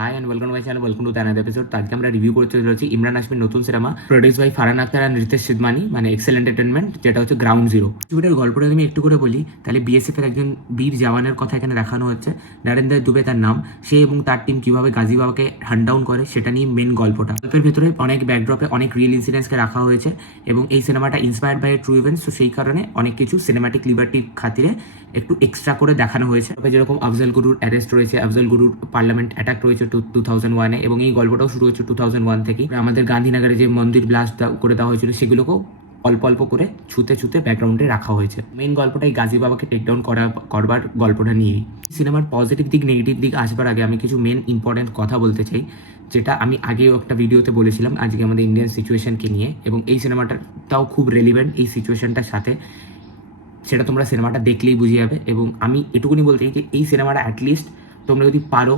High and welcome my channel, welcome to the another episode. আজকে আমরা review করতে চলেছি ইমরান হাশমির নতুন cinema produce by Farhan Akhtar and Ritesh Sidhwani, মানে এক্সেলেন্ট এন্টারটেনমেন্ট, যেটা হচ্ছে গ্রাউন্ড জিরো। ছবিটার গল্পটা আমি একটু করে বলি, তাহলে বিএসএফ এর একজন বীর জওয়ানের কথা এখানে দেখানো হচ্ছে। নরেন্দ্র দুবে তার নাম। সে এবং তার টিম কিভাবে গাজীবাবাকে হান্ট ডাউন করে সেটা নিয়ে মেন গল্পটা। গল্পের ভেতরে অনেক ব্যাকড্রপে অনেক রিয়েল ইনসিডেন্টসকে রাখা হয়েছে এবং এই সিনেমাটা ইন্সপায়ার্ড বাই ট্রু ইভেন্টস, তো সেই কারণে অনেক কিছু সিনেমাটিক লিবার্টির খাতিরে একটু এক্সট্রা করে দেখানো হয়েছে। তবে যেরকম আফজল গুরুর অ্যারেস্ট রয়েছে, আফজল গুরুর পার্লামেন্ট অ্যাটাক রয়েছে 2001-এ, এবং এই গল্পটাও শুরু হয়েছে 2001 থেকেই। আমাদের গান্ধীনগরে যে মন্দির ব্লাস্ট করে দেওয়া হয়েছিল সেগুলোকেও অল্প অল্প করে ছুতে ছুতে ব্যাকগ্রাউন্ডে রাখা হয়েছে। মেইন গল্পটাই গাজী বাবাকে টেকডাউন করবার গল্পটা নিয়েই। সিনেমার পজিটিভ দিক নেগেটিভ দিক আসবার আগে আমি কিছু মেন ইম্পর্টেন্ট কথা বলতে চাই, যেটা আমি আগেও একটা ভিডিওতে বলেছিলাম আজকে আমাদের ইন্ডিয়ান সিচুয়েশনকে নিয়ে, এবং এই সিনেমাটাও খুব রেলিভেন্ট এই সিচুয়েশনটার সাথে। সেটা তোমরা সিনেমাটা দেখলেই বুঝে যাবে। এবং আমি এটুকুনি বলতে চাই যে এই সিনেমাটা অ্যাটলিস্ট তোমরা যদি পারো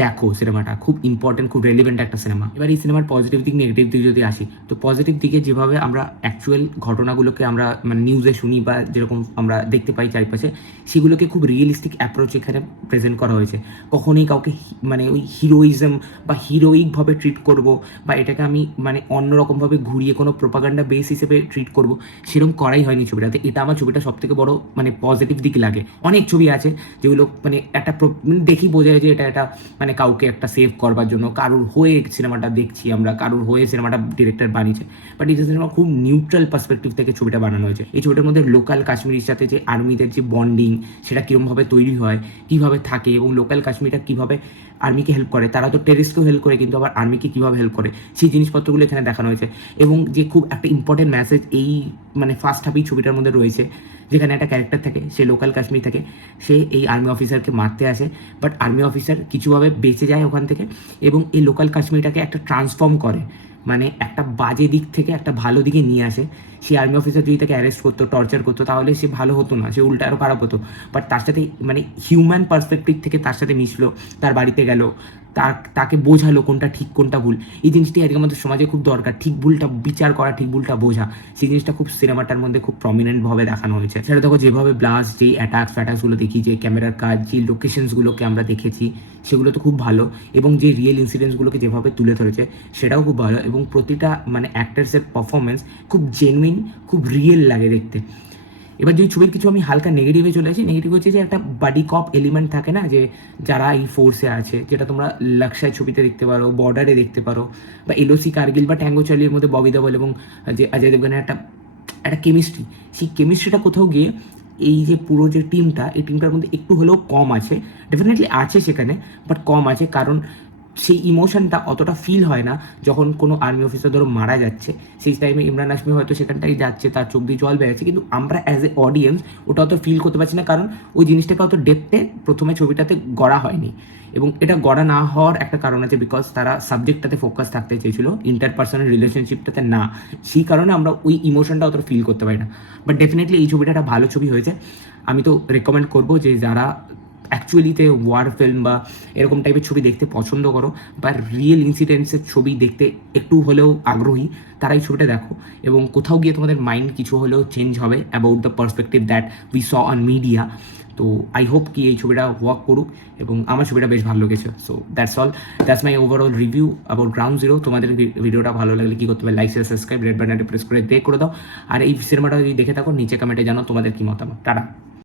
দেখো, সিনেমাটা খুব ইম্পর্টেন্ট, খুব রেলিভেন্ট একটা সিনেমা। এবার এই সিনেমার পজিটিভ দিক নেগেটিভ দিক যদি আসি, তো পজিটিভ দিকে যেভাবে আমরা অ্যাকচুয়াল ঘটনাগুলোকে আমরা মানে নিউজে শুনি বা যেরকম আমরা দেখতে পাই চারিপাশে, সেগুলোকে খুব রিয়েলিস্টিক অ্যাপ্রোচ এখানে প্রেজেন্ট করা হয়েছে। কখনোই কাউকে মানে ওই হিরোইজম বা হিরোইকভাবে ট্রিট করব, বা এটাকে আমি মানে অন্যরকমভাবে ঘুরিয়ে কোনো প্রোপাগান্ডা বেস হিসেবে ট্রিট করব, সেরকম করাই হয়নি ছবিটাতে। এটা আমার ছবিটা সব থেকে বড় মানে পজিটিভ দিক লাগে। অনেক ছবি আছে যেগুলো মানে একটা দেখি বোঝা যায় যে এটা মানে কাউকে একটা সেভ করবার জন্য কারোর হয়ে সিনেমাটা দেখছি আমরা, কারোর হয়ে সিনেমাটা ডিরেক্টর বানিয়েছে। বাট এই সিনেমা খুব নিউট্রাল পার্সপেক্টিভ থেকে ছবিটা বানানো হয়েছে। এই ছবিটার মধ্যে লোকাল কাশ্মীরির সাথে যে আর্মিদের যে বন্ডিং, সেটা কীরকমভাবে তৈরি হয়, কীভাবে থাকে, এবং লোকাল কাশ্মীরটা কীভাবে আর্মিকে হেল্প করে। তারা তো টেরিস্টকেও হেল্প করে, কিন্তু আবার আর্মিকে কীভাবে হেল্প করে সেই জিনিসপত্রগুলো এখানে দেখানো হয়েছে। এবং যে খুব একটা ইম্পর্টেন্ট মেসেজ এই মানে ফার্স্ট হাফেই ছবিটার মধ্যে রয়েছে, যেখানে একটা ক্যারেক্টার থাকে, সে লোকাল কাশ্মীর থেকে, সে এই আর্মি অফিসারকে মারতে আসে, বাট আর্মি অফিসার কিছুভাবে বেঁচে যায় ওখান থেকে, এবং এই লোকাল কাশ্মীরটাকে একটা ট্রান্সফর্ম করে, মানে একটা বাজে দিক থেকে একটা ভালো দিকে নিয়ে আসে। সেই আর্মি অফিসার যদি তাকে অ্যারেস্ট করতো, টর্চার করতো, তাহলে সে ভালো হতো না, সে উল্টা আরও খারাপ হতো। বাট তার সাথে মানে হিউম্যান পার্সপেক্টিভ থেকে তার সাথে মিশলো, তার বাড়িতে গেল, তাকে বোঝালো কোনটা ঠিক কোনটা ভুল। এই জিনিসটি আজকে আমাদের সমাজে খুব দরকার, ঠিক ভুলটা বিচার করা, ঠিক ভুলটা বোঝা। সেই জিনিসটা খুব সিনেমাটার মধ্যে খুব প্রমিনেন্টভাবে দেখানো হয়েছে। সেটা দেখো যেভাবে ব্লাস্ট, যেই ফ্যাটাক্সগুলো দেখি, যে ক্যামেরার কাজ, যে লোকেশনসগুলোকে আমরা দেখেছি, সেগুলো তো খুব ভালো। এবং যে রিয়েল ইনসিডেন্টসগুলোকে যেভাবে তুলে ধরেছে সেটাও খুব ভালো। এবং প্রতিটা মানে অ্যাক্টার্সের পারফরমেন্স খুব জেনুইন, খুব রিয়েল লাগে দেখতে। এবার যদি ছবির কিছু আমি হালকা নেগেটিভে চলে আসি, নেগেটিভ হচ্ছে যে একটা বাডি কপ এলিমেন্ট থাকে না, যে যারা এই ফোর্সে আছে, যেটা তোমরা লাক্সাই ছবিতে দেখতে পারো, বর্ডারে দেখতে পারো, বা এলওসি কার্গিল বা ট্যাঙ্গো চার্লির মধ্যে ববি দেওয়াল এবং যে অজয় দেবগানের একটা কেমিস্ট্রি, সেই কেমিস্ট্রিটা কোথাও গিয়ে এই যে পুরো যে টিমটা, এই টিমটার মধ্যে একটু হলেও কম আছে। ডেফিনেটলি আছে সেখানে, বাট কম আছে, কারণ সেই ইমোশনটা অতটা ফিল হয় না যখন কোনো আর্মি অফিসার ধরো মারা যাচ্ছে। সেই টাইমে ইমরান হাশমি হয়তো সেখানটাই যাচ্ছে, তার চোখ দিয়ে জল বেরোচ্ছে, কিন্তু আমরা অ্যাজ এ অডিয়েন্স ওটা অত ফিল করতে পারছি না, কারণ ওই জিনিসটাকে অত ডেপথে প্রথমে ছবিটাতে গড়া হয়নি। এবং এটা গড়া না হওয়ার একটা কারণ আছে, বিকজ তারা সাবজেক্টটাতে ফোকাস থাকতে চেয়েছিল, ইন্টারপার্সোনাল রিলেশনশিপটাতে না। সেই কারণে আমরা ওই ইমোশনটা অত ফিল করতে পারি না। বাট ডেফিনেটলি এই ছবিটা একটা ভালো ছবি হয়েছে। আমি তো রেকমেন্ড করবো যে যারা অ্যাকচুয়ালিতে ওয়ার ফিল্ম বা এরকম টাইপের ছবি দেখতে পছন্দ করো, বা রিয়েল ইনসিডেন্টসের ছবি দেখতে একটু হলেও আগ্রহী, তারা এই ছবিটা দেখো। এবং কোথাও গিয়ে তোমাদের মাইন্ড কিছু হলেও চেঞ্জ হবে about the perspective that we saw on media. তো আই হোপ কি এই ছবিটা ওয়ার্ক করুক, এবং আমার ছবিটা বেশ ভালো লেগেছে। So that's my overall review about ground zero. তোমাদের ভিডিওটা ভালো লাগলে কী করতে হবে, লাইক শেয়ার সাবস্ক্রাইব, রেড বাটনটা প্রেস করে করে দাও। আর এই সিনেমাটা যদি দেখে থাকো, নিচে কমেন্টে জানাও তোমাদের কী মতামত। টাটা।